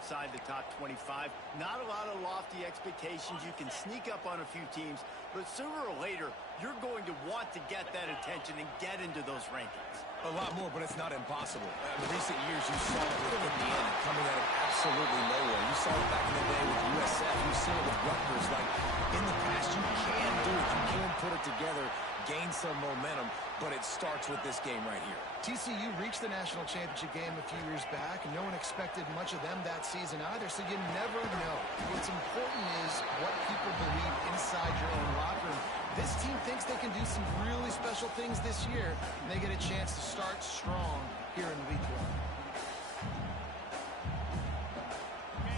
outside the top 25. Not a lot of lofty expectations. You can sneak up on a few teams, but sooner or later, you're going to want to get that attention and get into those rankings. A lot more, but it's not impossible. In recent years, you saw it with Indiana coming out of absolutely nowhere. You saw it back in the day with USF. You've seen it with Rutgers. Like, in the past, you can do it. You can put it together, gain some momentum, but it starts with this game right here. TCU reached the national championship game a few years back, and no one expected much of them that season either, so you never know. What's important is what people believe inside your own locker room. This team thinks they can do some really special things this year, and they get a chance to start strong here in week 1.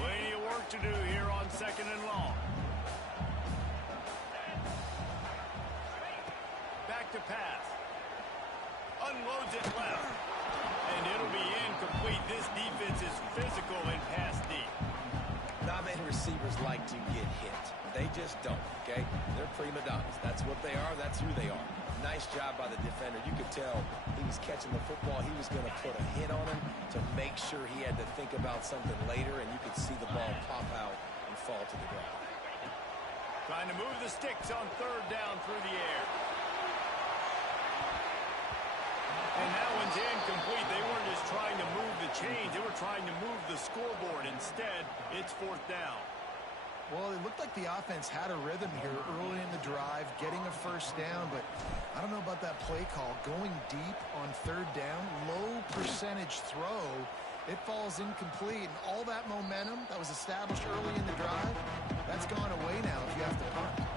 Plenty of work to do here on 2nd and long. Back to pass. Unloads it left. And it'll be incomplete. This defense is physical and pass deep. Not many receivers like to get hit. They just don't, okay? They're prima donnas. That's what they are. That's who they are. Nice job by the defender. You could tell he was catching the football. He was going to put a hit on him to make sure he had to think about something later, and you could see the ball pop out and fall to the ground. Trying to move the sticks on 3rd down through the air. And that one's incomplete. They weren't just trying to move the chains. They were trying to move the scoreboard. Instead, it's 4th down. Well, it looked like the offense had a rhythm here early in the drive, getting a 1st down, but I don't know about that play call. Going deep on 3rd down, low percentage throw, it falls incomplete, and all that momentum that was established early in the drive, that's gone away now if you have to punt.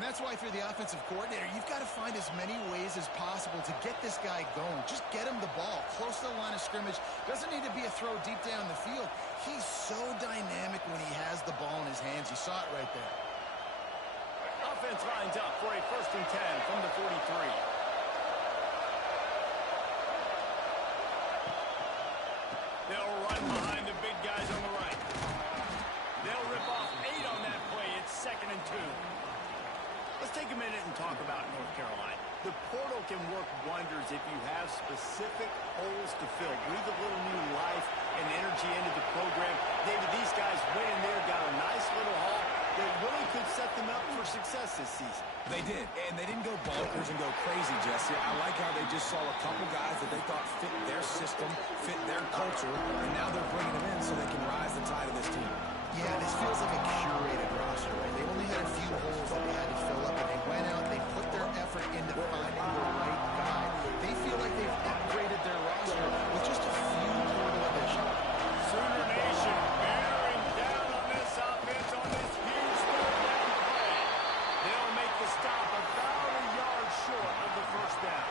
And that's why, if you're the offensive coordinator, you've got to find as many ways as possible to get this guy going. Just get him the ball close to the line of scrimmage. Doesn't need to be a throw deep down the field. He's so dynamic when he has the ball in his hands. You saw it right there. Offense lines up for a 1st and 10 from the 43. They'll run behind the big guys on the right. They'll rip off 8 on that play. It's 2nd and 2. Let's take a minute and talk about North Carolina. The portal can work wonders if you have specific holes to fill. Breathe a little new life and energy into the program. David, these guys went in there, got a nice little haul that really could set them up for success this season. They did, and they didn't go bonkers and go crazy, Jesse. I like how they just saw a couple guys that they thought fit their system, fit their culture, and now they're bringing them in so they can rise the tide of this team. Yeah, this feels like a curated roster, right? They only had a few holes that they had to fill up, and they went out, they put their effort into finding the right guy. They feel like they've upgraded their roster with just a few portal additions. Sooner Nation bearing down on this offense on this huge 3rd down play. They'll make the stop about a yard short of the 1st down.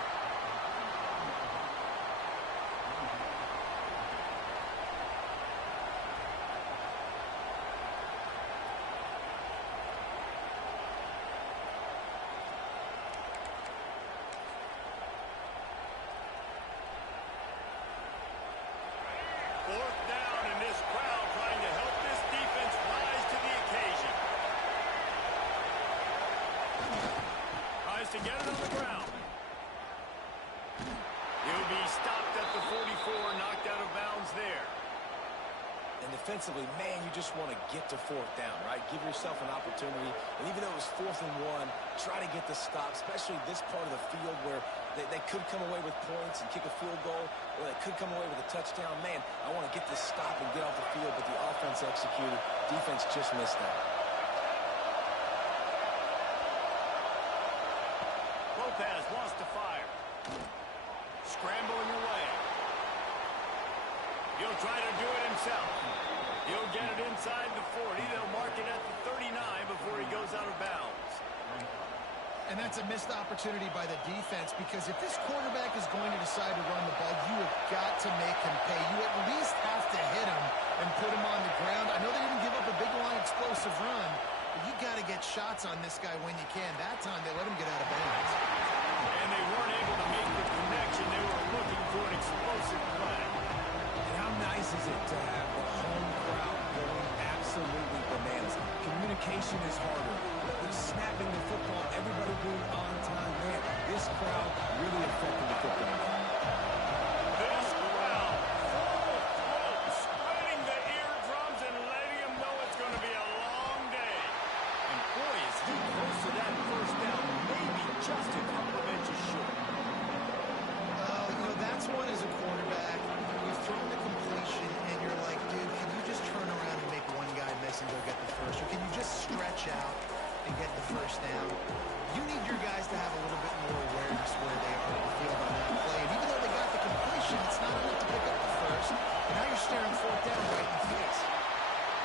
To get it on the ground. He'll be stopped at the 44, knocked out of bounds there. And defensively, man, you just want to get to fourth down, right? Give yourself an opportunity. And even though it was 4th and 1, try to get the stop, especially this part of the field where they could come away with points and kick a field goal, or they could come away with a touchdown. Man, I want to get this stop and get off the field, but the offense executed. Defense just missed that. Lopez wants to fire. Scrambling away. He'll try to do it himself. He'll get it inside the 40. They'll mark it at the 39 before he goes out of bounds. And that's a missed opportunity by the defense, because if this quarterback is going to decide to run the ball, you have got to make him pay. You at least have to hit him and put him on the ground. I know they didn't give up a big, long, explosive run, but you got to get shots on this guy when you can. That time, they let him get out of bounds. And they weren't able to make the connection. They were looking for an explosive play. And how nice is it to have the home crowd going absolutely bananas? Communication is harder. They're snapping the football, everybody being on time. Man, this crowd really affected the football. This crowd full throat, spreading the eardrums and letting them know it's going to be a long day. And boy, is he close to that first down, maybe just a couple of inches short. That's one as a quarterback. You've thrown the completion, and you're like, dude, can you just turn around and make one guy miss and go get the first? Or can you just stretch out and get the first down? You need your guys to have a little bit more awareness where they are on the field on that play. And even though they got the completion, it's not enough to pick up the first. And now you're staring 4th down right in the face.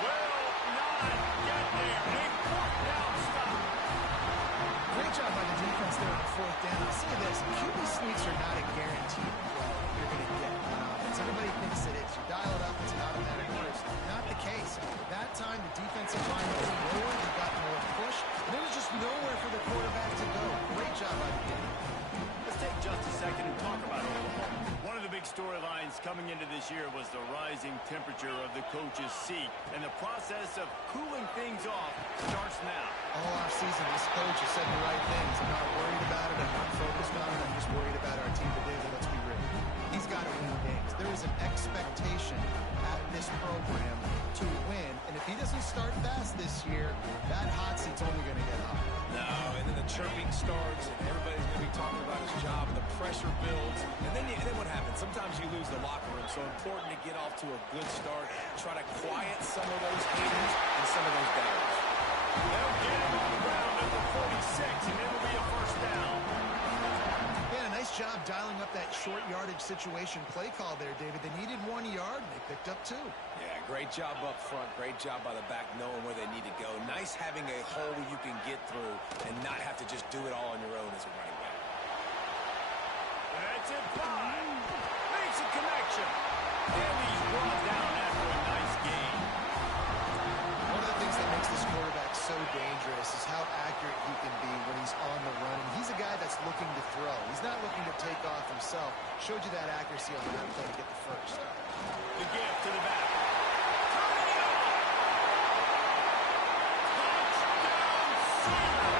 Will not get there. A 4th down stop. Great job by the defense there on 4th down. I'll say this, QB sneaks are not a guaranteed play you're going to get on offense. Everybody thinks it is. You dial it up, it's an automatic first. Not the case. That time, the defensive line was lower, they got more push. There was just nowhere for the quarterback to go. Great job by the defense. Let's take just a second and talk about Oklahoma. One of the big storylines coming into this year was the rising temperature of the coach's seat, and the process of cooling things off starts now. All offseason, this coach has said the right things. I'm not worried about it. I'm not focused on it. I'm just worried about our team today, but let's be real. He's got to win games. There is an expectation at this program to win, and if he doesn't start fast this year, that hot seat's only going to get hot. No, and then the chirping starts, and everybody's going to be talking about his job, and the pressure builds, and then what happens? Sometimes you lose the locker room, so important to get off to a good start, try to quiet some of those haters and some of those doubters. They'll get him on the ground at the 46, and it'll be a first down. Yeah, nice job dialing up that short yardage situation play call there, David. They needed 1 yard, and they picked up 2. Yeah, great job up front. Great job by the back knowing where they need to go. Nice having a hole you can get through and not have to just do it all on your own as a running back. That's it, 5. Makes a connection. And he's brought down after a nice game. One of the things that makes this quarterback so dangerous is how accurate he can be when he's on the run. And he's a guy that's looking to throw. He's not looking to take off himself. Showed you that accuracy on that play to get the first. The gift to the back. Turning it on. Touchdown, Sealer.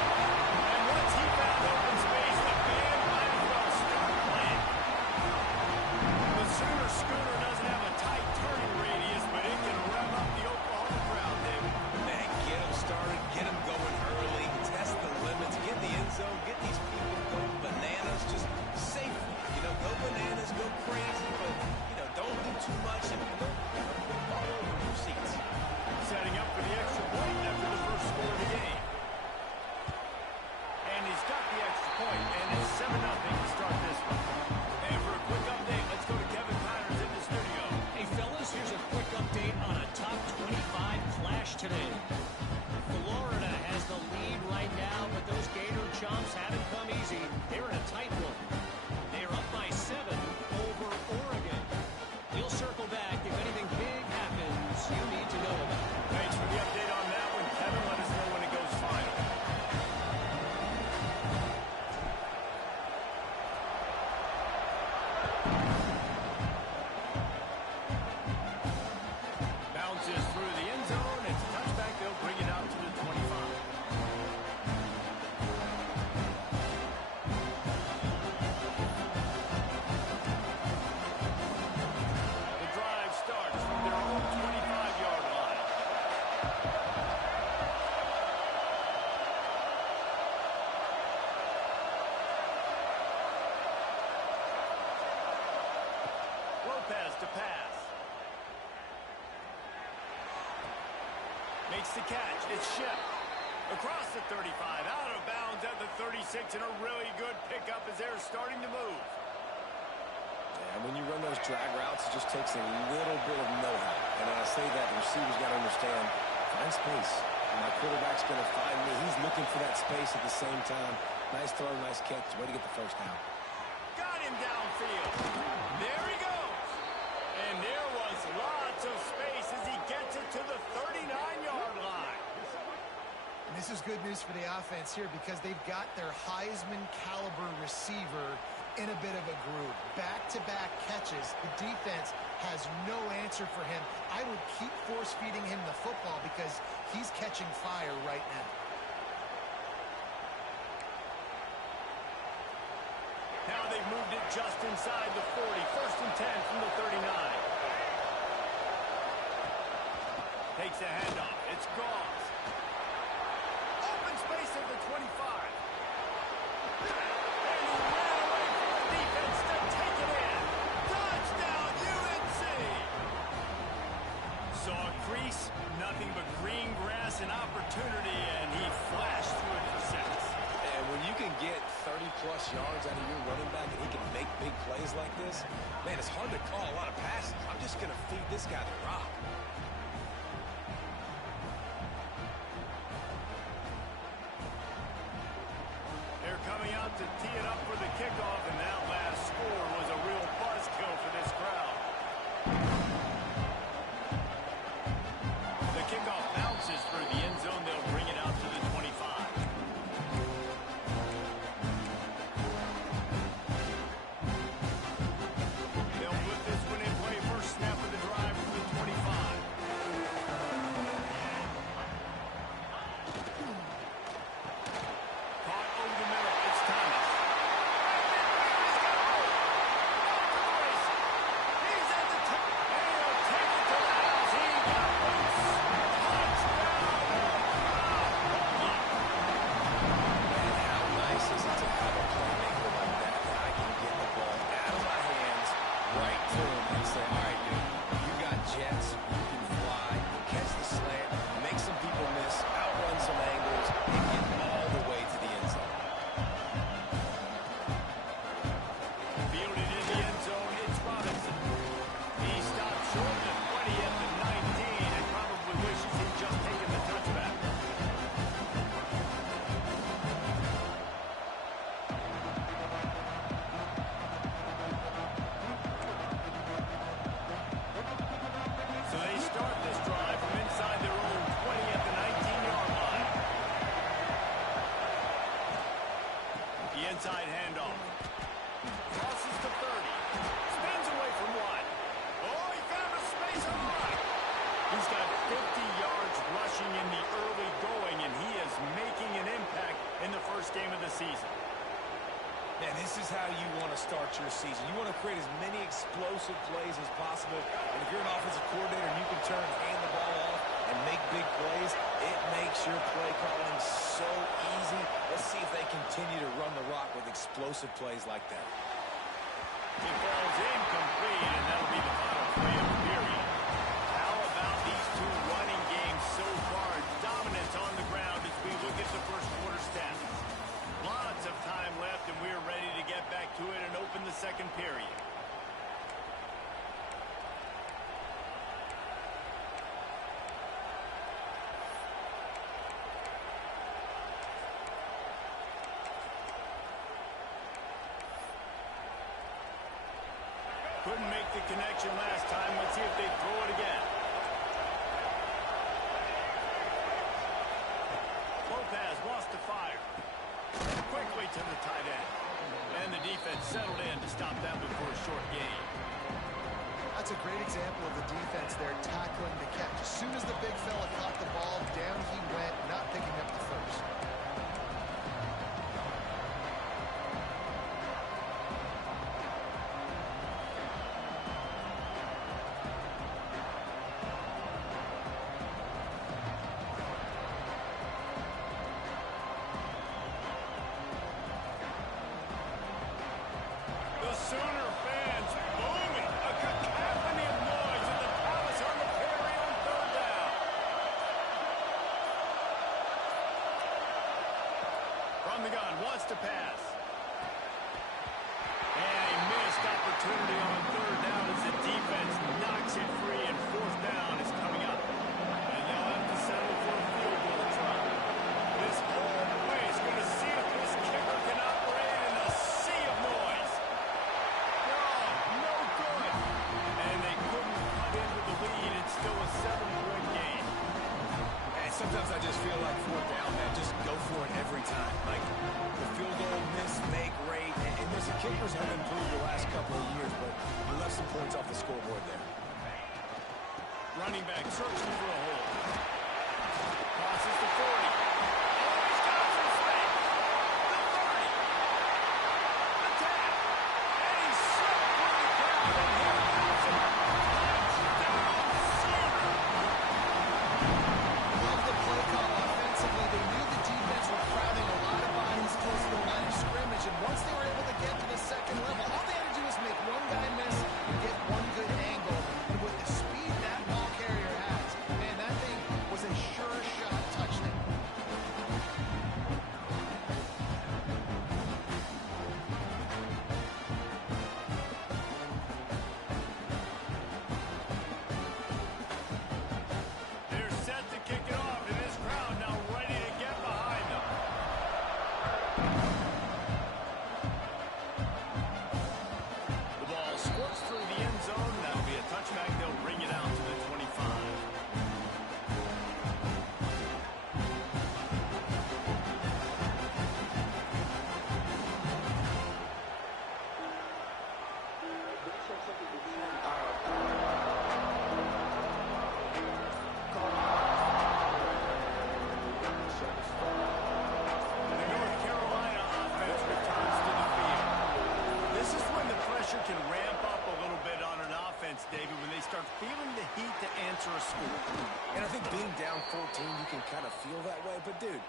And once he found open space, the band might as well start playing. The Sooner Schooner doesn't have a tight turning radius, but it can rev up the Oklahoma crowd, David. Man, get them started, get them going early, test the limits, get the end zone, get these people going bananas, just safely. Go bananas, go crazy, but, don't do too much and don't fall over your seats. Setting up for the extra point after the first score of the game. has to pass. Makes the catch. It's shipped. Across the 35, out of bounds at the 36, and a really good pickup as they're starting to move. Yeah, when you run those drag routes, it just takes a little bit of know-how. And when I say that, the receiver's got to understand, find space. My quarterback's going to find me. He's looking for that space at the same time. Nice throw, nice catch. Way to get the first down. Got him downfield. There he goes. And there was lots of space as he gets it to the 39-yard line. And this is good news for the offense here because they've got their Heisman-caliber receiver in a bit of a groove. Back-to-back catches. The defense has no answer for him. I would keep force-feeding him the football because he's catching fire right now. Now they've moved it just inside the 40. 1st and 10 from the 39. Takes a handoff. It's Goss. Open space at the 25. And he ran away from the defense to take it in. Touchdown, UNC! Saw a crease, nothing but green grass and opportunity, and he flashed through it for 6. And when you can get 30-plus yards out of your running back and he can make big plays like this, man, it's hard to call a lot of passes. I'm just going to feed this guy the rock. They're coming out to tee it up for the kickoff, and that last score was a real buzzkill for this crowd. The kickoff bounces through the end zone. They'll bring it out to the 25. They'll put this one in play. First snap of the drive from the 25. Caught over the middle. It's Thomas. He's at the top. And he'll take it to the house. He got loose. And how nice is it to have a playmaker like that that I can get the ball out of my hands right to him and say, all right, dude, you got jets, you can fly, catch the slant, make some people miss, outrun some angles, and get all the way to the end zone. Fielded in the end zone. It's Robinson. He stopped short of 20 at the 19 and probably wishes he'd just taken the touchback. So they start this drive from inside their own 20 at the 19-yard line. The inside handoff. Crosses to 30. Spins away from one. Oh, he found a space on the right. He's got 50 yards rushing in the early going, and he is making an impact in the first game of the season. Man, this is how you want to start your season. You want to create as many explosive plays as possible. And if you're an offensive coordinator and you can turn and hand the ball off and make big plays, it makes your play calling so easy. Let's see if they continue to run the rock with explosive plays like that. He falls incomplete, and that'll be the final play of the period. How about these two running games so far? Dominance on the ground as we look at the first quarter stats. Lots of time left, and we're ready to get back to it and open the second period. Couldn't make the connection last time. Let's see if they throw it again. Lopez wants to fire. Quickly to the tight end. And the defense settled in to stop that one for a short gain. That's a great example of the defense there tackling the catch. As soon as the big fella caught the ball, down he went, not picking up the first. The Sooner fans booming. A cacophony the gun, wants to pass. And a missed opportunity on third down as the defense knocks it free, and fourth down is coming up. And they'll have to settle for a field goal try. This whole place is going to see if this kicker can operate in a sea of noise. No good. And they couldn't cut into the lead. It's still a 7-point game. And sometimes I just feel like fourth down, man, just go for it every time. Like the field goal miss, make rate. And listen, kickers have improved the last couple of years, but you left some points off the scoreboard there. Running back searching for a hole. Crosses the 40. Oh, he's got some space. The 30. The 10. And he's slipped through the crowd. And here comes him. Touchdown, Seaver. Love the play call offensively. They knew the defense were crowding a lot of bodies close to the line of scrimmage, and once they were able to get to the second level, all they had to do was make one guy miss and get one good angle. And with the speed that ball carrier has, man, that thing was a sure shot touchdown. They're set to kick it off, and this crowd now ready to get behind them. The ball squirts through the end zone. That'll be a touchback. They'll bring it out to the 25. The North Carolina offense returns to the field. This is when the pressure can ramp up a little bit on an offense, David, when they start feeling the heat to answer a score. And I think being down 14, you can kind of feel that way. But, dude,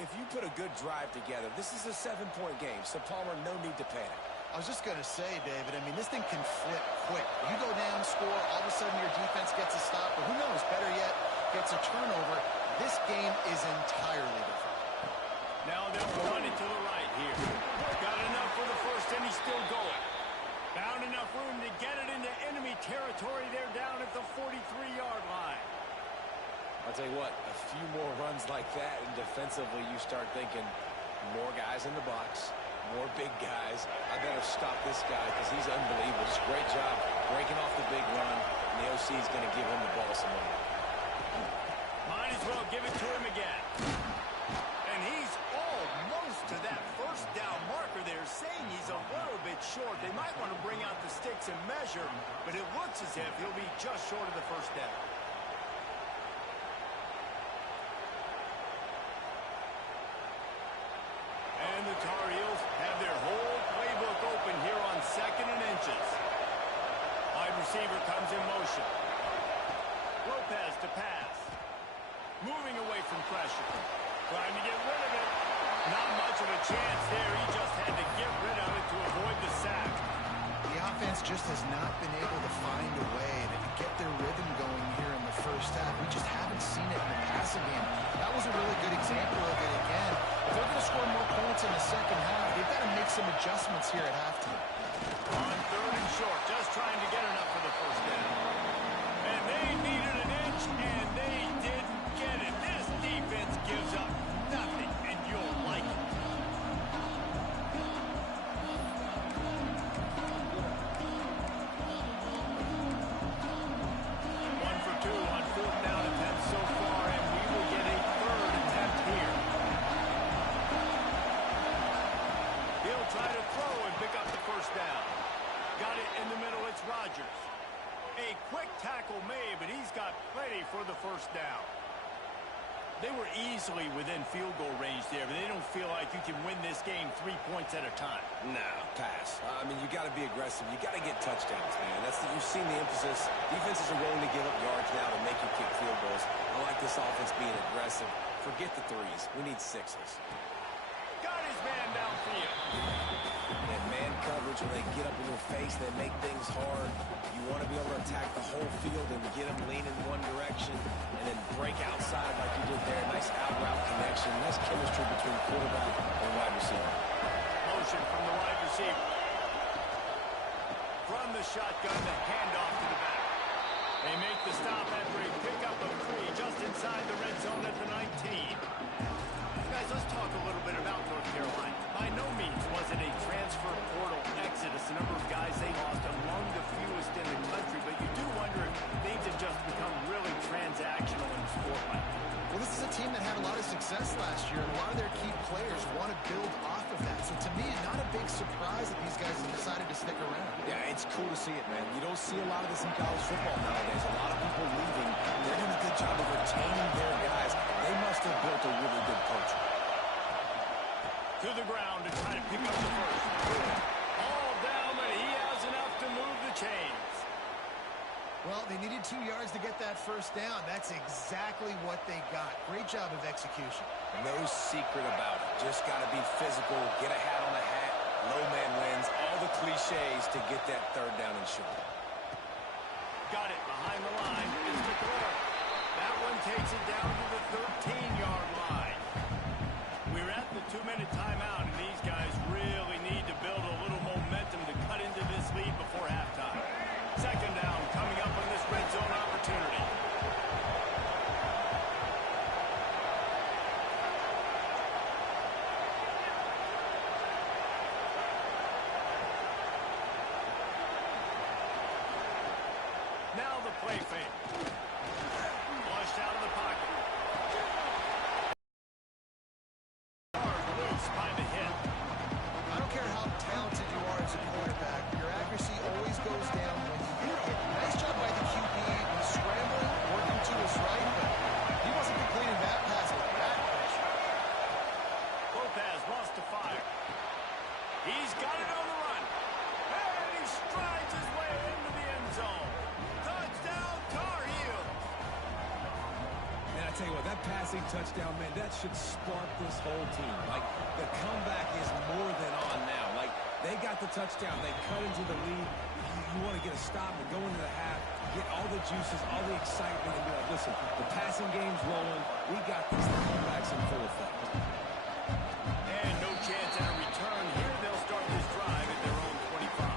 if you put a good drive together, this is a 7-point game. So, Palmer, no need to panic. I was just going to say, David, I mean, this thing can flip quick. You go down, score, all of a sudden your defense gets a stop, or who knows, better yet, gets a turnover. This game is entirely different. Now they'll run it to the right here. Got enough for the first, and he's still going. Found enough room to get it into enemy territory. They're down at the 43-yard line. I'll tell you what, a few more runs like that, and defensively you start thinking more guys in the box, more big guys. I better stop this guy because he's unbelievable. Just great job breaking off the big run, and the OC is going to give him the ball some more. Might as well give it to him again. And he's almost to that first down marker there, saying he's a little bit short. They might want to bring out the sticks and measure, but it looks as if he'll be just short of the first down. And the Tar Heels have their whole playbook open here on 2nd and inches. Wide receiver comes in motion. Lopez to pass. Moving away from pressure. Trying to get rid of it. Not much of a chance there. He just had to get rid of it to avoid the sack. The offense just has not been able to find a way to get their rhythm going here in the first half. We just haven't seen it in the passing game. That was a really good example of it again. If they're going to score more points in the second half, they've got to make some adjustments here at halftime. On 3rd and short, just trying to get enough for the first down. And they needed an inch, and they didn't get it. This defense gives up nothing, and you'll like it. One for two on 4th down attempts so far, and we will get a 3rd attempt here. He'll try to throw and pick up the first down. Got it in the middle, it's Rodgers. A quick tackle made, but he's got plenty for the first down. They were easily within field goal range there, but they don't feel like you can win this game 3 points at a time. No, pass. I mean, you got to be aggressive. You got to get touchdowns, man. You've seen the emphasis. Defenses are willing to give up yards now to make you kick field goals. I like this offense being aggressive. Forget the threes. We need sixes. Got his man downfield. And man coverage, when they get up in your face, they make things hard. You want to be able to attack the whole field and get them leaning one direction and then break outside like you did there. Nice out route connection. Nice chemistry between quarterback and wide receiver. Motion from the wide receiver. From the shotgun, the handoff to the back. They make the stop after a pickup of 3 just inside the red zone at the 19. Guys, let's talk a little bit about North Carolina. By no means was it a transfer portal exodus. The number of guys they lost among the fewest in the country, but you do wonder if things have just become really transactional in the sport right now. Well, this is a team that had a lot of success last year, and a lot of their key players want to build off of that. So to me, not a big surprise that these guys have decided to stick around. Yeah, it's cool to see it, man. You don't see a lot of this in college football nowadays. A lot of people leaving. They're doing a good job of retaining their guys. They must have built a really good culture. To the ground to try to pick up the first. All down, but he has enough to move the chains. Well, they needed 2 yards to get that first down. That's exactly what they got. Great job of execution. No secret about it. Just got to be physical, get a hat on a hat, low man wins, all the cliches to get that third down and short. Got it behind the line. It's McLaurin. That one takes it down to the 13-yard line. We're at the 2-minute timeout, and these guys really need to build a little momentum to cut into this lead before halftime. Second down coming up on this red zone opportunity. Now the play fake. Flushed out of the pocket. Loose by the hit. I don't care how talented you are as a quarterback. Your accuracy always goes down when you get hit. Nice job by the QB. He's scrambling, working to his right, but he wasn't completing that pass with that pressure. Lopez lost to fire. He's got it on the run. And he strides his way into the end zone. Touchdown, Tar Heels. Man, I tell you what, that passing touchdown, man, that should spark this whole team. Like, the comeback is more than on now. Like, they got the touchdown. They cut into the lead. You want to get a stop and go into the half, get all the juices, all the excitement, and be like, listen, the passing game's rolling. We got this. The comeback's in full effect. And no chance at a return here. They'll start this drive at their own 25.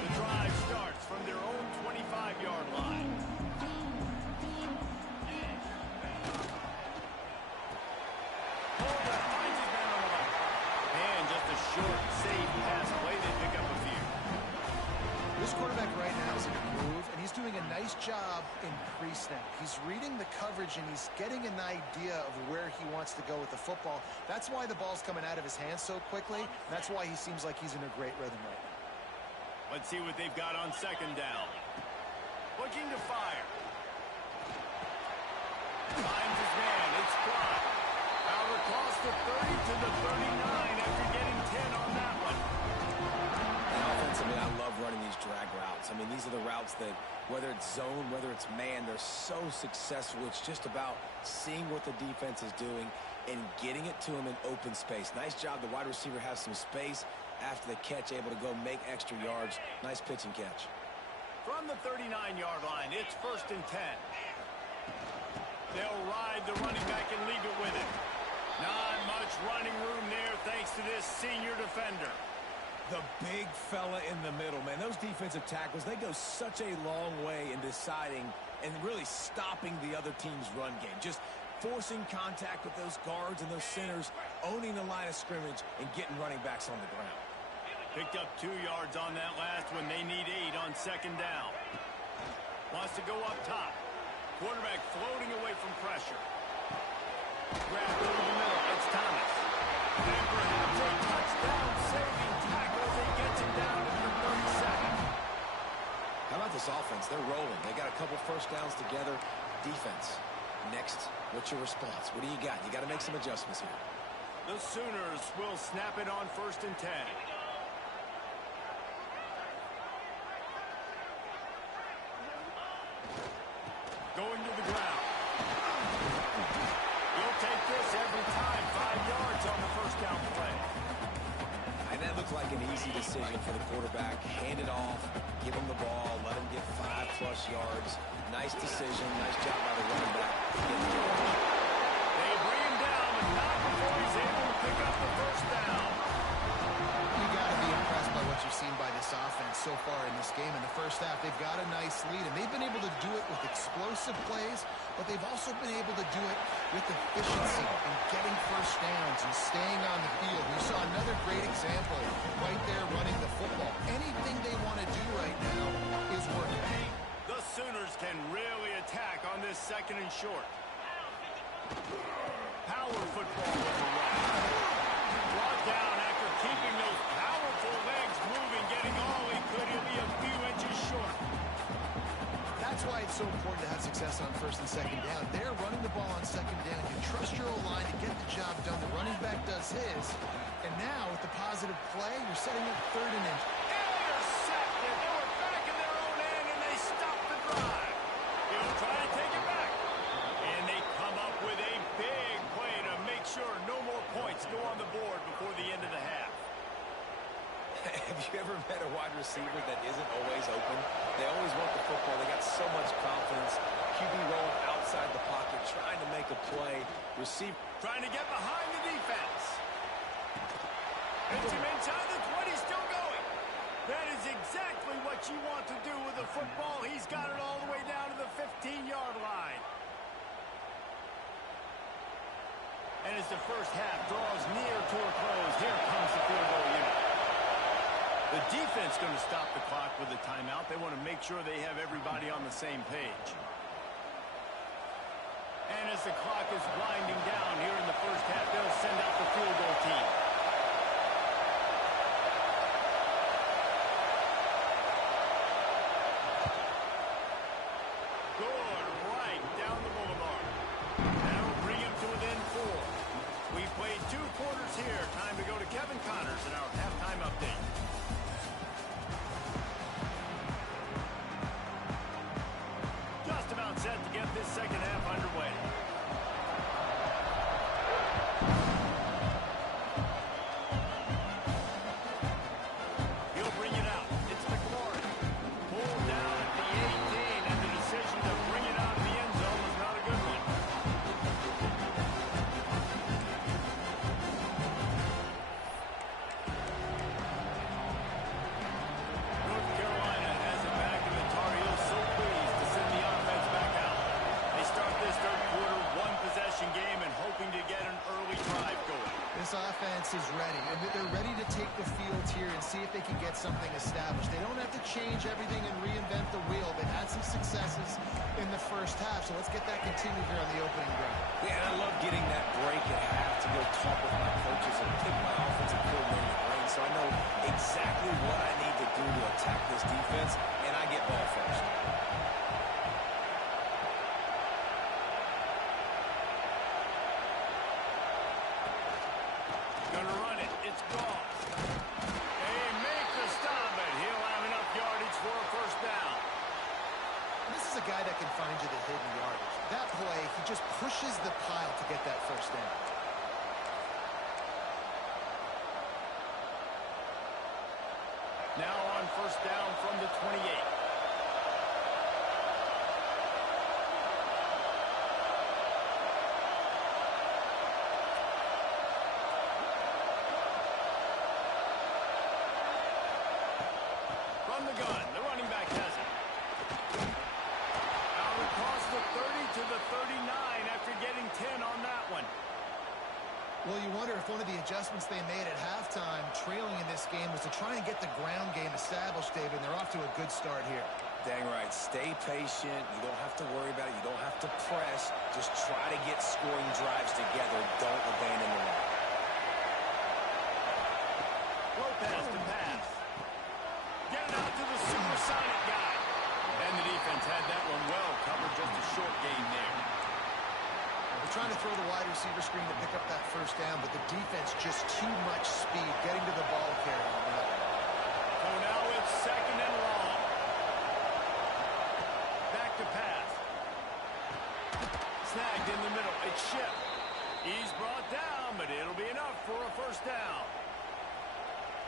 The drive starts from their own 25-yard line. Holder finds his man on the right. And just a short, safe pass play. They pick up a few. This quarterback right now is in a groove, and he's doing a nice job in pre-snap. He's reading the coverage, and he's getting an idea of where he wants to go with the football. That's why the ball's coming out of his hands so quickly. That's why he seems like he's in a great rhythm right now. Let's see what they've got on second down. Looking to fire. Finds his man. It's Clyde. Out across the 30 to the 39 after getting 10 on that one. The offense, I mean, I love running these drag routes. I mean, these are the routes that, whether it's zone, whether it's man, they're so successful. It's just about seeing what the defense is doing and getting it to them in open space. Nice job. The wide receiver has some space after the catch, able to go make extra yards. Nice pitch and catch. From the 39-yard line, it's 1st and 10. They'll ride the running back and leave it with him. Not much running room there thanks to this senior defender. The big fella in the middle, man. Those defensive tackles, they go such a long way in deciding and really stopping the other team's run game. Just forcing contact with those guards and those centers, owning the line of scrimmage, and getting running backs on the ground. Picked up 2 yards on that last one. They need 8 on second down. Wants to go up top. Quarterback floating away from pressure. Grabbed over the middle. It's Thomas. And perhaps a touchdown-saving tackle as he gets him down to the 32nd. How about this offense? They're rolling. They got a couple first downs together. Defense. Next, what's your response? What do you got? You got to make some adjustments here. The Sooners will snap it on 1st and 10. Going to the ground. He'll take this every time. 5 yards on the first down play. And that looked like decision for the quarterback. Hand it off, give him the ball, let him get 5+ yards. Nice decision. Nice job by the running back. They bring him down, but not before he's able to pick up the first down. You got to be impressed by what you've seen by this offense so far in this game. In the first half, they've got a nice lead, and they've been able to do it with explosive plays, but they've also been able to do it with efficiency and getting first downs and staying on the field. We saw another great example right there running the football. Anything they want to do right now is working. The Sooners can really attack on this second and short. Power football with the run. Brought down after keeping those powerful legs moving, getting all he could. He'll be a few inches short. That's why it's so important to have success on first and second down. They're running the ball on second down. You trust your O-line to get the job done. The running back does his. And now, with the positive play, you're setting up third and inch. Intercepted. They were back in their own end, and they stopped the drive. He'll try to take it back. And they come up with a big play to make sure no more points go on the board before the end of the half. Have you ever met a wide receiver that isn't always open? They always want the football. They got so much confidence. QB rolling outside the pocket, trying to make a play. Receiver trying to get behind the defense. Hits him inside the 20, still going. That is exactly what you want to do with the football. He's got it all the way down to the 15-yard line. And as the first half draws near to a close, here comes the field goal unit. The defense going to stop the clock with a timeout. They want to make sure they have everybody on the same page. And as the clock is winding down here in the first half, they'll send out the field goal team. Good, right down the boulevard. That'll bring him to within 4. We played 2 quarters here. Time to go to Kevin Connors in our halftime update. Just about set to get this second half underway. He'll bring it out. It's McLaurin. Pulled down at the 18, and the decision to bring it out of the end zone was not a good one. North Carolina has it back, and the Tar Heels so pleased to send the offense back out. They start this third quarter, 1-possession game, and hoping to get an early drive going. This offense is ready, and they're ready to take the field here and see if they can get something established. They don't have to change everything and reinvent the wheel. They've had some successes in the first half, so let's get that continued here on the opening drive. Yeah, and I love getting that break at half to go talk with my coaches and pick my offensive coordinator's brain, so I know exactly what I need to do to attack this defense, and I get ball first. Gonna run it. It's Goff. They make the stop, but he'll have enough yardage for a first down. This is a guy that can find you the hidden yardage. That play, he just pushes the pile to get that first down. Now on first down from the 28. From the gun, the running back has it. Out across the 30 to the 39 after getting 10 on that one. Well, you wonder if one of the adjustments they made at halftime, trailing in this game, was to try and get the ground game established, David, and they're off to a good start here. Dang right. Stay patient. You don't have to worry about it. You don't have to press. Just try to get scoring drives together. Don't abandon the run. Lopez to pass. Get it out to the supersonic guy. And the defense had that one well covered. Just a short gain there. They're trying to throw the wide receiver screen to pick up that first down, but the defense just too much speed getting to the ball carrier on that. So now it's second and long. Back to pass. Snagged in the middle. It's Shipp. He's brought down, but it'll be enough for a first down.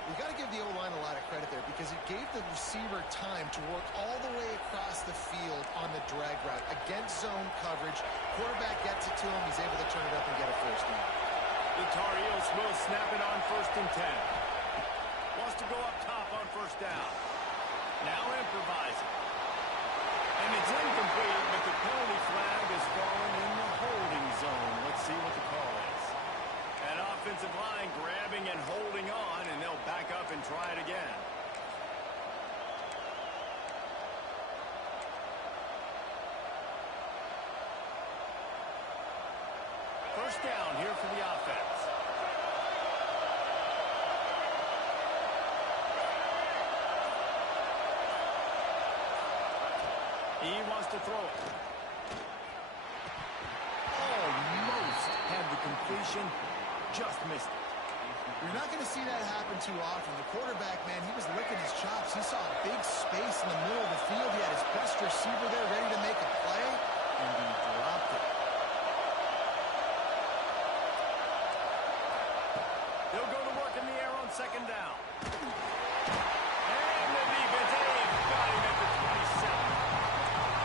You got to give the O-line a lot of credit there because it gave the receiver time to work all the way across the field on the drag route against zone coverage. Quarterback gets it to him. He's able to turn it up and get a first down. The Tar Heels will snap it on 1st and 10. Wants to go up top on 1st down. Now improvising. And it's incomplete, but the penalty flag is fallen in the holding zone. Let's see what the call is. An offensive line grabbing and holding on, and they'll back up and try it again. First down here for the offense. He wants to throw it. Almost had the completion. Just missed it. You're not going to see that happen too often. The quarterback, man, he was licking his chops. He saw a big space in the middle of the field. He had his best receiver there ready to make a play, and he dropped it. They'll go to work in the air on 2nd down. And the defense got him at the 27.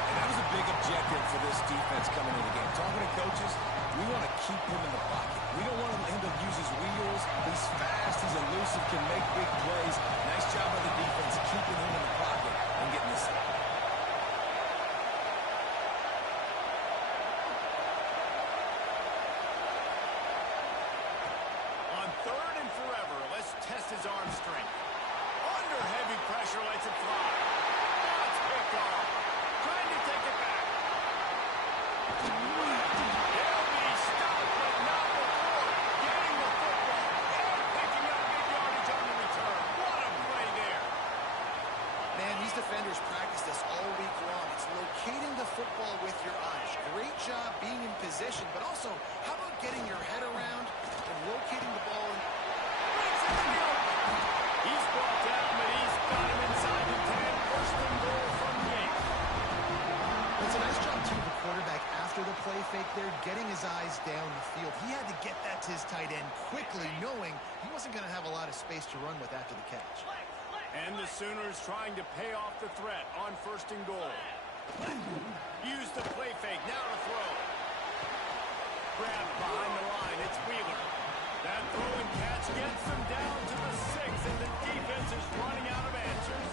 And that was a big objective for this defense coming into the game. Talking to coaches, we want to keep him in the pocket. We don't want him to use his wheels. He's fast, he's elusive, can make big plays. Nice job by the defense keeping him in the pocket and getting this out. On 3rd and forever, let's test his arm strength. Under heavy pressure, lets it fly. Now it's picked off. Trying to take it back. He'll be stopped, but not before. Getting the football and picking up big yardage on the return. What a play there. Man, these defenders practice this all week long. It's locating the football with your eyes. Great job being in position, but also, how about getting your head around and locating the ball? He's brought down, but he's got him inside the 10. 1st and goal from the 8. It's a nice job, too, the quarterback after the play fake there, getting his eyes down the field. He had to get that to his tight end quickly, knowing he wasn't going to have a lot of space to run with after the catch. And the Sooners trying to pay off the threat on 1st and goal. Use the play fake, now to throw. Grab behind the line, it's Wheeler. That throw and catch gets them down to the 6, and the defense is running out of answers.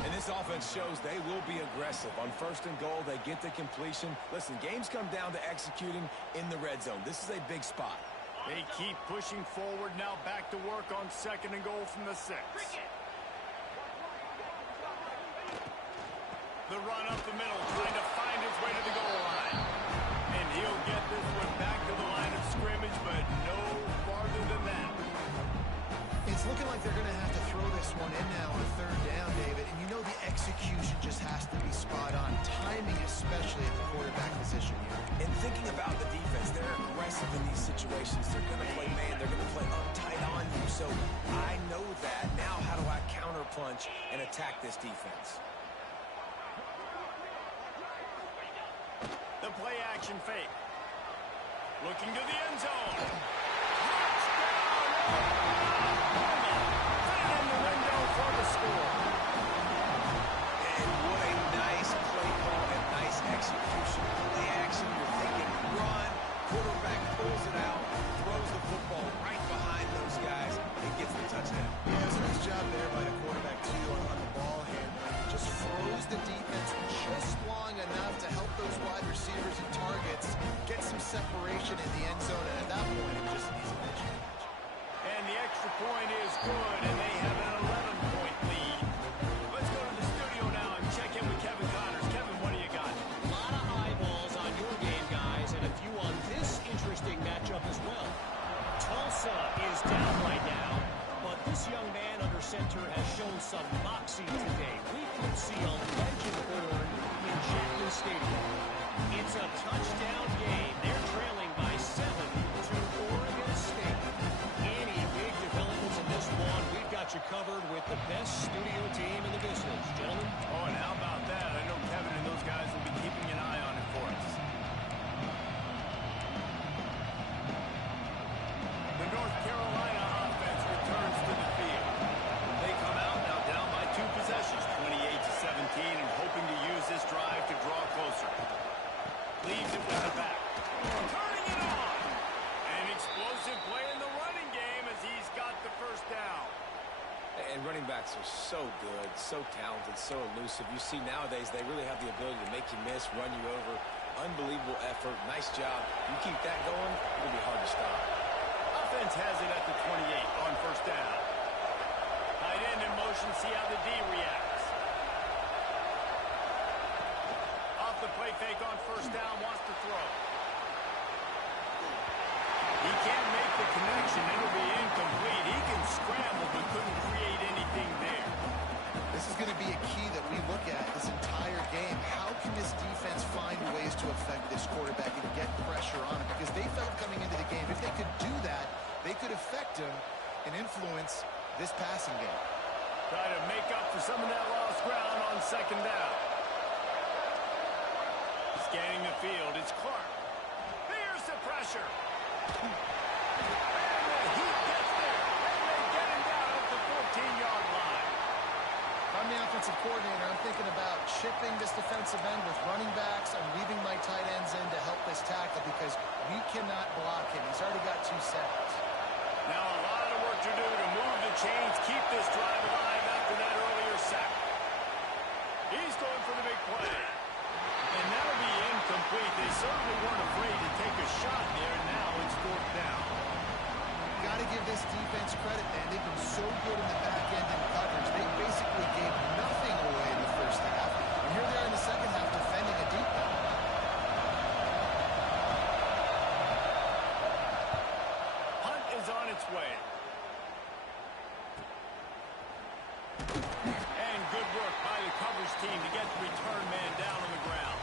And this offense shows they will be aggressive. On 1st and goal, they get the completion. Listen, games come down to executing in the red zone. This is a big spot. They keep pushing forward, now back to work on 2nd and goal from the 6. The run up the middle, trying to find his way to the goal line. And he'll get this one back to the line of scrimmage, but no farther than that. It's looking like they're going to have to throw this one in now on 3rd down, David. And you know the execution just has to be spot on. Timing, especially at the quarterback position here. And thinking about the defense, they're aggressive in these situations. They're going to play man. They're going to play uptight on you. So I know that. Now how do I counterpunch and attack this defense? The play action fake. Looking to the end zone. Touchdown! Put it in the window for the score. And what a nice play call and nice execution. Play action, you're thinking run. Quarterback pulls it out, throws the football right behind those guys, and gets the touchdown. Yeah, it's a nice job there by the quarterback, too, on the ball handling. Just froze the defense just long enough to help those wide receivers and targets get some separation in the end zone. And at that point, it was just an easy catch. And the extra point is good, and they have an 11-point lead. Let's go to the studio now and check in with Kevin Connors. Kevin, what do you got? A lot of eyeballs on your game, guys, and a few on this interesting matchup as well. Tulsa is down right now, but this young man under center has shown some moxie today. We could see a legend born in Jackman Stadium. It's a touchdown game. They're trailing by 7 to Oregon State. Any big developments in this one, we've got you covered with the best studio team in the business. Gentlemen. Oh, and how about that? I know Kevin and those guys will be keeping an eye on it for us. The North Carolina offense returns to the backs are so good, so talented, so elusive. You see nowadays they really have the ability to make you miss, run you over. Unbelievable effort. Nice job. You keep that going, it'll be hard to stop. Offense has it at the 28 on first down. Tight end in motion, see how the D reacts. Off the play fake on first down, wants to throw. He can't make the connection. It'll be incomplete. He can scramble, but couldn't create anything there. This is going to be a key that we look at this entire game. How can this defense find ways to affect this quarterback and get pressure on him? Because they felt coming into the game, if they could do that, they could affect him and influence this passing game. Try to make up for some of that lost ground on second down. Scanning the field, it's Clark. Here's the pressure. And the heat gets there. And they get him down at the 14-yard line. If I'm the offensive coordinator, I'm thinking about chipping this defensive end with running backs. I'm leaving my tight ends in to help this tackle because we cannot block him. He's already got 2 sacks. Now a lot of work to do to move the chains, keep this drive alive after that earlier sack. He's going for the big play. And that'll be incomplete. They certainly weren't afraid to take a shot there. Now it's 4th down. Got to give this defense credit, man. They've been so good in the back end in coverage. They basically gave nothing away in the first half. And here they are in the second half defending a deep ball. Hunt is on its way. And good work by the coverage team to get the return man down on the ground.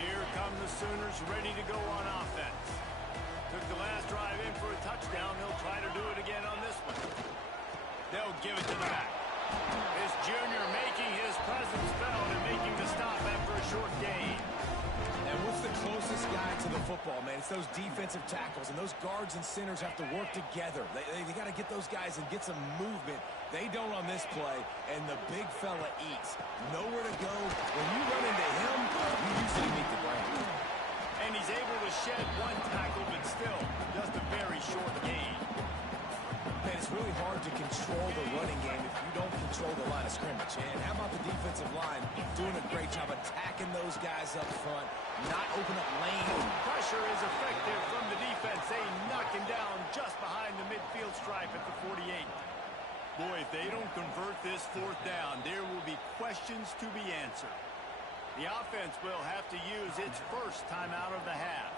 Here come the Sooners ready to go on offense. Took the last drive in for a touchdown. They'll try to do it again on this one. They'll give it to the back. This junior making his presence felt and making the stop after a short gain. And what's the closest guy to the football, man? It's those defensive tackles, and those guards and centers have to work together. They got to get those guys and get some movement. They don't on this play, and the big fella eats. Nowhere to go. When you run into him, you usually meet the ground. And he's able to shed 1 tackle, but still just a very short gain. Man, it's really hard to control the running game if you don't control the line of scrimmage. And how about the defensive line doing a great job attacking those guys up front, not open up lane. Pressure is effective from the defense. They knock him down just behind the midfield stripe at the 48. Boy, if they don't convert this 4th down, there will be questions to be answered. The offense will have to use its first timeout of the half.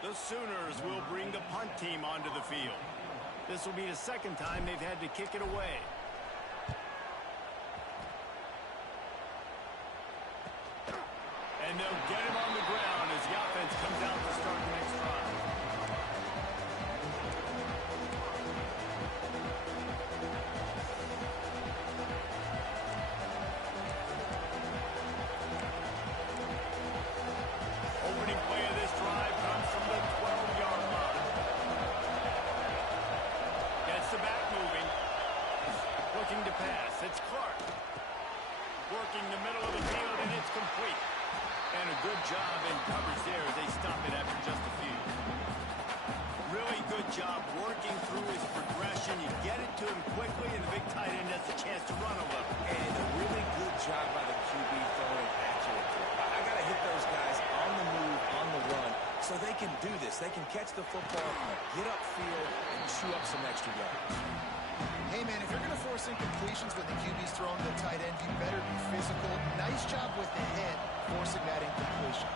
The Sooners will bring the punt team onto the field. This will be the second time they've had to kick it away. And they'll get him on the ground as the offense comes out to start the next drive. Opening play of this drive comes from the 12-yard line. Gets the back moving. Looking to pass. It's Clark. Working the middle of the field, and it's complete. And a good job in coverage there as they stop it after just a few. Really good job working through his progression. You get it to him quickly, and the big tight end has a chance to run a little. And a really good job by the QB throwing accurately. I got to hit those guys on the move, on the run, so they can do this. They can catch the football, get upfield, and chew up some extra yards. Hey, man, if you're going to force incompletions when the QB's throwing to the tight end, you better be physical. Nice job with the hit, forcing that incompletion.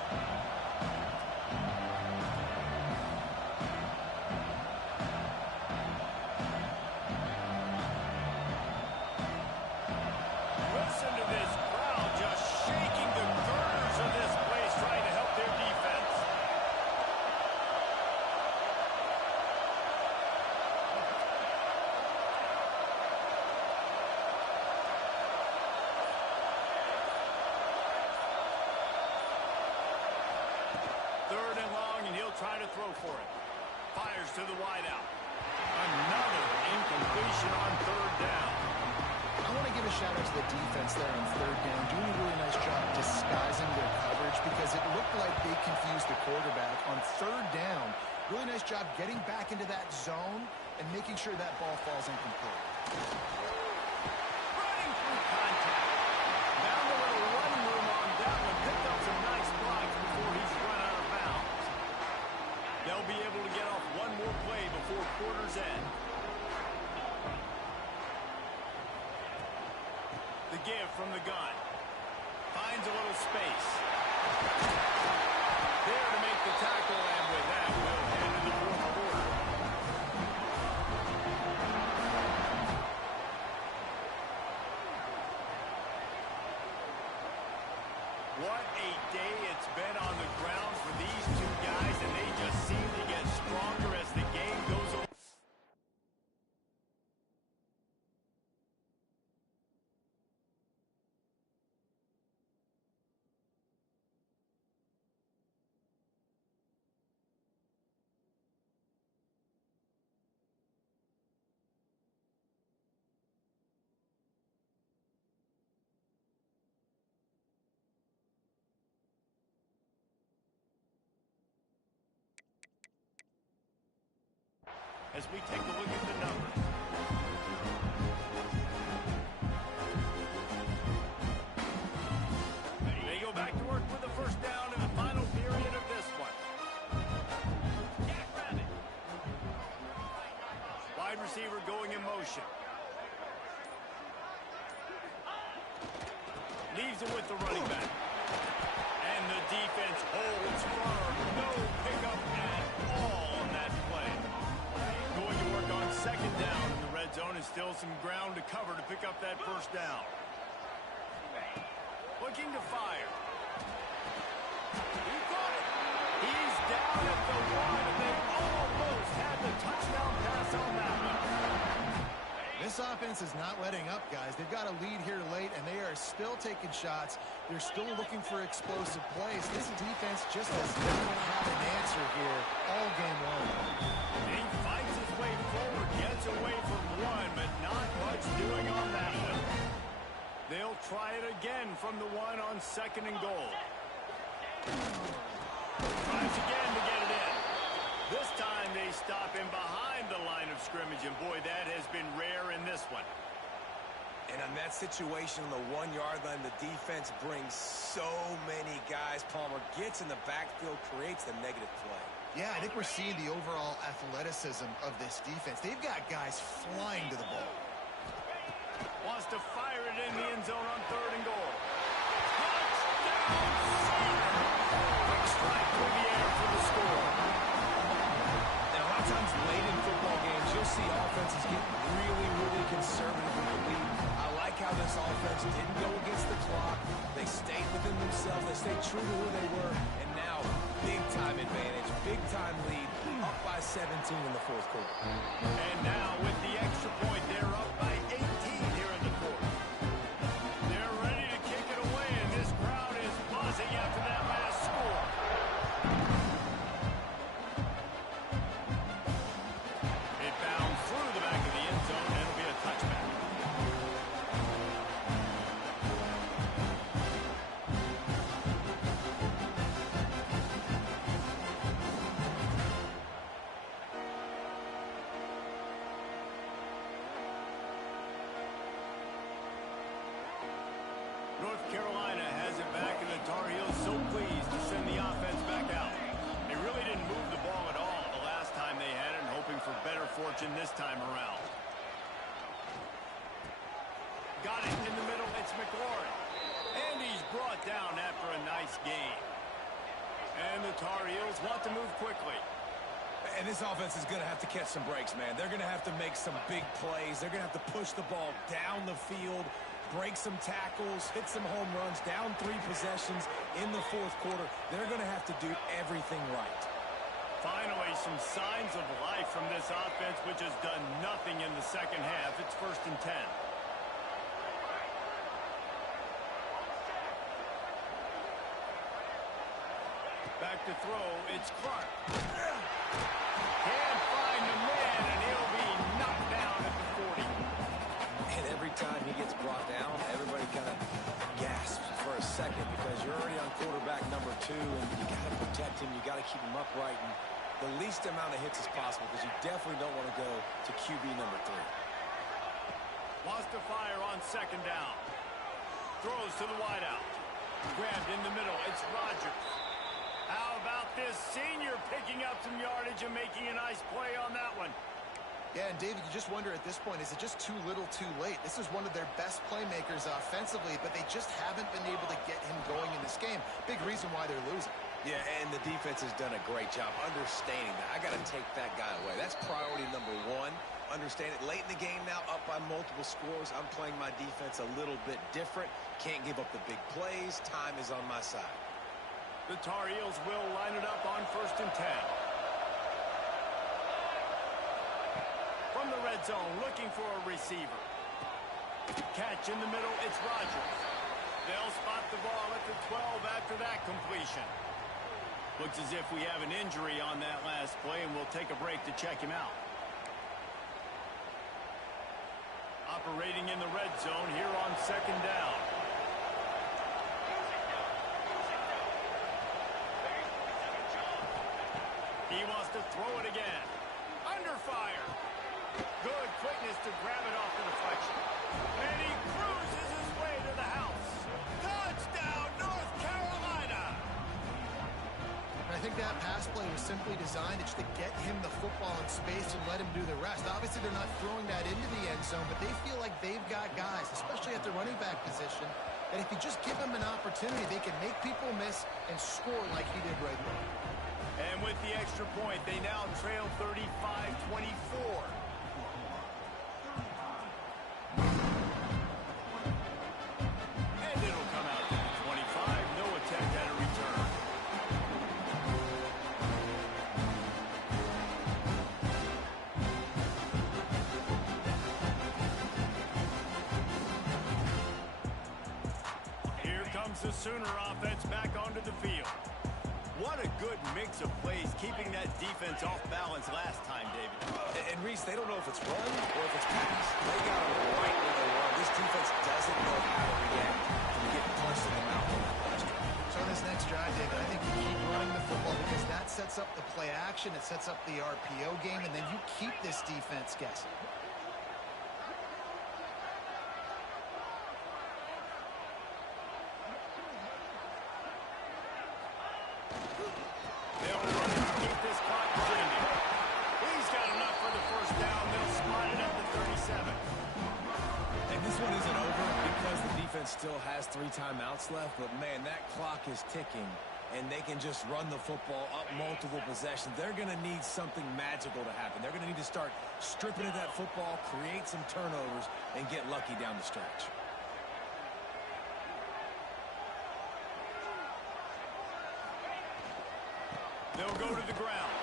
Listen to this crowd just shaking the girders of this place, trying to help their defense. Third and long, and he'll try to throw for it. Fires to the wideout. Another incompletion on 3rd down. I want to give a shout-out to the defense there on 3rd down, doing a really nice job disguising their coverage because it looked like they confused the quarterback. On 3rd down, Really nice job getting back into that zone and making sure that ball falls incomplete. Running through contact. Found a little run room on that one. Picked up some nice blocks before he's run out of bounds. They'll be able to get off one more play before quarter's end. The give from the gun. Finds a little space. There to make the tackle, and with that, we'll head to the fourth quarter. What a day it's been on the ground for these two guys, and they just seem to get stronger as the game goes on. As we take a look at the numbers. They go back to work with the first down in the final period of this one. Wide receiver going in motion. Leaves him with the running back. And the defense holds firm. No pickup at all on that play. Going to work on second down in the red zone, and still some ground to cover to pick up that first down. Looking to fire. He got it. He's down at the one, and they almost had the touchdown pass on that one. This offense is not letting up, guys. They've got a lead here late, and they are still taking shots. They're still looking for explosive plays. This defense just does not have an answer here all game long. He fights his way forward, gets away from one, but not much doing on that one. They'll try it again from the one on second and goal. Tries again to get it in. This time they stop him behind the line of scrimmage, and boy, that has been rare in this one. And on that situation on the 1 yard line, the defense brings so many guys. Palmer gets in the backfield, creates the negative play. Yeah, I think we're seeing the overall athleticism of this defense. They've got guys flying to the ball. Wants to fire it in the end zone on third and goal. Touchdown, Caesar! Quick strike through the air for the score. Now, a lot of times late in football games, you'll see offenses get really, really conservative with the lead. I like how this offense didn't go against the clock. They stayed within themselves. They stayed true to who they were. And now, big-time advantage, big-time lead, up by 17 in the fourth quarter. And now, with the extra point, they're up by 18 here in the fourth. They're ready to kick it away, and this crowd is buzzing after that last score. It bounds through the back of the end zone, and it'll be a touchback. North Carolina has it back, and the Tar Heels so pleased to send the offense back out. They really didn't move the ball at all the last time they had it, and hoping for better fortune this time around. Got it in the middle. It's McLaurin. And he's brought down after a nice gain. And the Tar Heels want to move quickly. And this offense is going to have to catch some breaks, man. They're going to have to make some big plays. They're going to have to push the ball down the field, break some tackles, hit some home runs, down 3 possessions in the fourth quarter. They're going to have to do everything right. Finally, some signs of life from this offense, which has done nothing in the second half. It's 1st and 10. Back to throw, it's Clark. Can't find the man, and he'll be knocked down at the 40. And every time he gets brought down, everybody kind of gasps for a second because you're already on quarterback number 2, and you got to protect him. You got to keep him upright. And the least amount of hits as possible because you definitely don't want to go to QB number 3. Wants to fire on second down. Throws to the wideout. Grabbed in the middle. It's Rodgers. How about this senior picking up some yardage and making a nice play on that one? Yeah, and David, you just wonder at this point, is it just too little too late? This is one of their best playmakers offensively, but they just haven't been able to get him going in this game. Big reason why they're losing. Yeah, and the defense has done a great job understanding that. I got to take that guy away. That's priority number 1. Understand it. Late in the game now, up by multiple scores. I'm playing my defense a little bit different. Can't give up the big plays. Time is on my side. The Tar Heels will line it up on 1st and 10. From the red zone, looking for a receiver. Catch in the middle, it's Rodgers. They'll spot the ball at the 12 after that completion. Looks as if we have an injury on that last play, and we'll take a break to check him out. Operating in the red zone here on 2nd down. He wants to throw it again. Under fire. Good quickness to grab it off the deflection. And he cruises his way to the house. Touchdown, North Carolina. I think that pass play was simply designed just to get him the football in space and let him do the rest. Obviously, they're not throwing that into the end zone, but they feel like they've got guys, especially at the running back position, that if you just give them an opportunity, they can make people miss and score like he did right there. And with the extra point, they now trail 35-24. And it'll come out to the 25. No attempt at a return. Here comes the Sooner offense back onto the field. What a good mix of plays, keeping that defense off balance last time, David. And Reese, they don't know if it's run or if it's pass. They got them right where they are. This defense doesn't know how to react to getting punched in the mouth on that last drive. So on this next drive, David, I think you keep running the football because that sets up the play action, it sets up the RPO game, and then you keep this defense guessing. Still has 3 timeouts left, but man, that clock is ticking, and they can just run the football up multiple possessions. They're going to need something magical to happen. They're going to need to start stripping at that football, create some turnovers, and get lucky down the stretch. They'll go to the ground.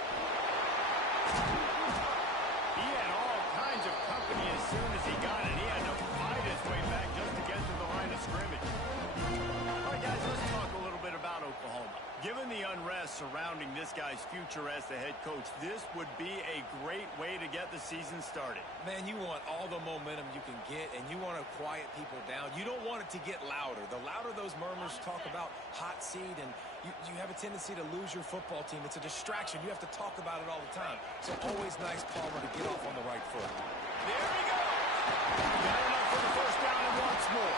He had all kinds of company as soon as he got it. He had to fight his way back just to get to the line of scrimmage. All right, guys, let's talk a little bit about Oklahoma. Given the unrest surrounding this guy's future as the head coach, this would be a great way to get the season started. Man, you want all the momentum you can get, and you want to quiet people down. You don't want it to get louder. The louder those murmurs talk about hot seat, and you have a tendency to lose your football team. It's a distraction. You have to talk about it all the time. So always nice, Palmer, to get off on the right foot. There we go. Got enough for the first down and once more.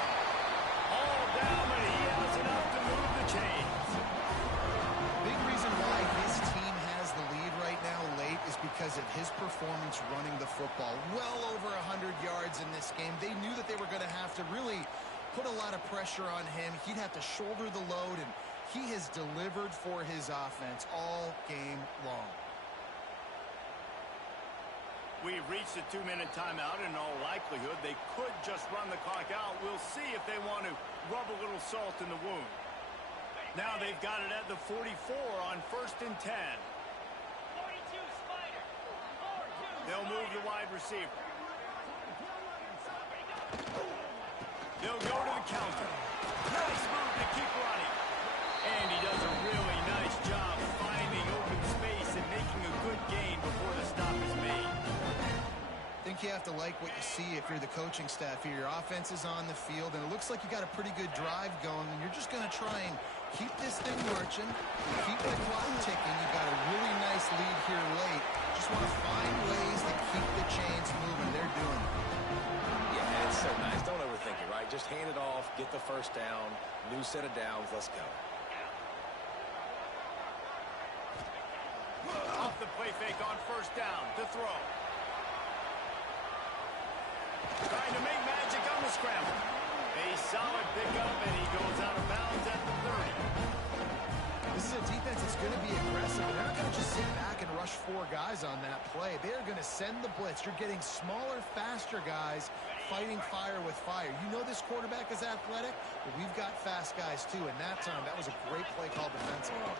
All down, but he has enough to move the chains. Big reason why his team has the lead right now late is because of his performance running the football. Well over 100 yards in this game. They knew that they were going to have to really put a lot of pressure on him. He'd have to shoulder the load, and he has delivered for his offense all game long. We've reached a 2-minute timeout. In all likelihood, they could just run the clock out. We'll see if they want to rub a little salt in the wound. Now they've got it at the 44 on 1st and 10. 42, Spider. 4-2. They'll move the wide receiver. They'll go to the counter. Nice move to keep running. And he does a really nice job finding open space and making a good gain before the stop is made. I think you have to like what you see if you're the coaching staff here. Your offense is on the field, and it looks like you got a pretty good drive going, and you're just going to try and keep this thing marching, keep the clock ticking. You got a really nice lead here late. Just want to find ways to keep the chains moving. They're doing it. Yeah, it's so nice. Don't overthink it, right? Just hand it off, get the first down, new set of downs, let's go. Off the play fake on first down to throw. Trying to make magic on the scramble. A solid pickup, and he goes out of bounds at the 30. This is a defense that's going to be aggressive. They're not going to just sit back and rush 4 guys on that play. They're going to send the blitz. You're getting smaller, faster guys fighting fire with fire. You know this quarterback is athletic, but we've got fast guys too. And that time, that was a great play call defensively.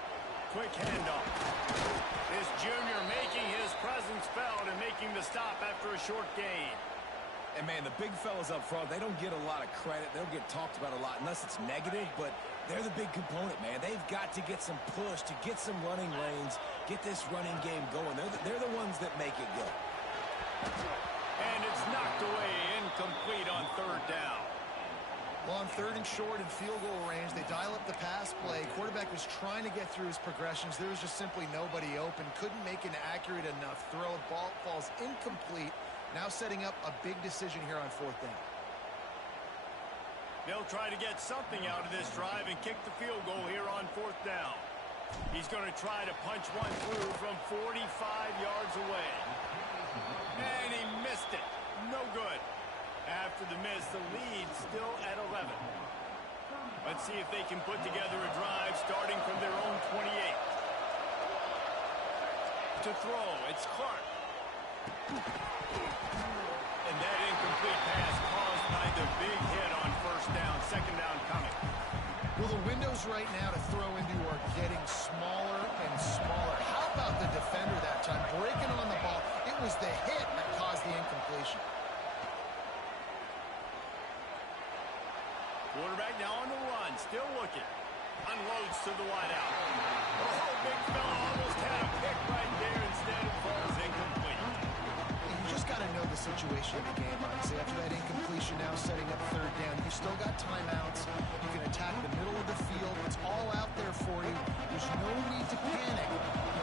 Quick handoff. This junior making his presence felt and making the stop after a short gain. And, man, the big fellas up front, they don't get a lot of credit. They don't get talked about a lot unless it's negative, but they're the big component, man. They've got to get some push, to get some running lanes, get this running game going. They're the ones that make it go. And it's knocked away, incomplete on third down. Well, on third and short and field goal range, they dial up the pass play. Quarterback was trying to get through his progressions. There was just simply nobody open. Couldn't make an accurate enough throw. Ball falls incomplete. Now setting up a big decision here on fourth down. They'll try to get something out of this drive and kick the field goal here on fourth down. He's going to try to punch one through from 45 yards away. And he missed it. No good. After the miss, the lead still at 11. Let's see if they can put together a drive starting from their own 28. To throw, it's Clark. And that incomplete pass caused by the big hit on first down, second down coming. Well, the windows right now to throw into are getting smaller and smaller. How about the defender that time? Breaking on the ball. It was the hit that caused the incompletion. Quarterback now on the run, still looking. Unloads to the wideout. Oh, big fella almost had a pick right there. Instead, it falls incomplete. You just got to know the situation of the game, honestly. After that incompletion, now setting up third down. You've still got timeouts. You can attack the middle of the field. It's all out there for you. There's no need to panic.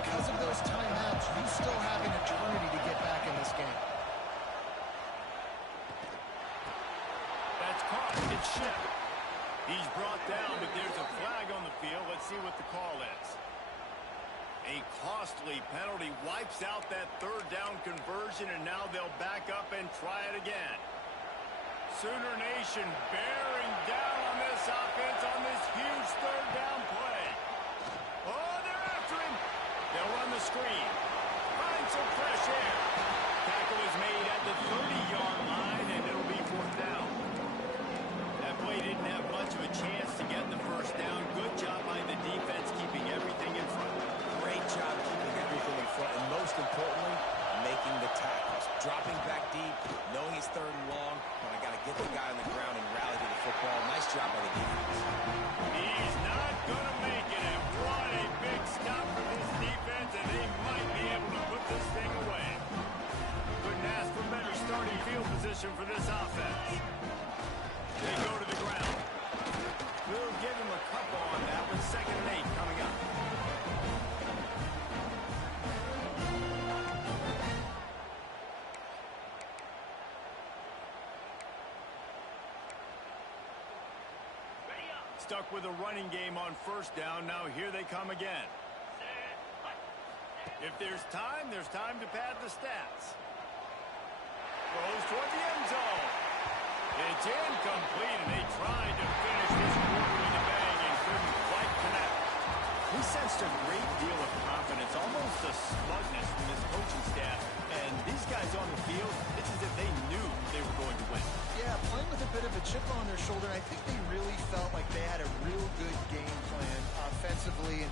Because of those timeouts, you still have an eternity to get back in this game. That's caught. It's shipped. He's brought down, but there's a flag on the field. Let's see what the call is. A costly penalty wipes out that third down conversion, and now they'll back up and try it again. Sooner Nation bearing down on this offense on this huge third down play. Oh, they're after him. They'll run the screen. Find some fresh air. Tackle is made at the 30-yard line, and it'll be fourth down. That play didn't have much of a chance to get the first down. Good job by the defense keeping everything in front. Great job keeping everything in front, and most importantly, making the tackles. Dropping back deep, knowing it's third and long, but I got to get the guy on the ground and rally to the football. Nice job by the defense. He's not going to make it, and what a big stop for this defense, and they might be able to put this thing away. Couldn't ask for better starting field position for this offense. They go to the ground. We'll give him a couple on that with 2nd and 8 coming up. Stuck with a running game on first down. Now here they come again. If there's time to pad the stats. Throws toward the end zone. It's incomplete, and they tried to finish this quarter in the bang and couldn't quite connect. We sensed a great deal of confidence, almost a smugness from this coaching staff. And these guys on the field, it's as if they knew they were going to win. Yeah, playing with a bit of a chip on their shoulder. I think they really felt like they had a real good game plan offensively and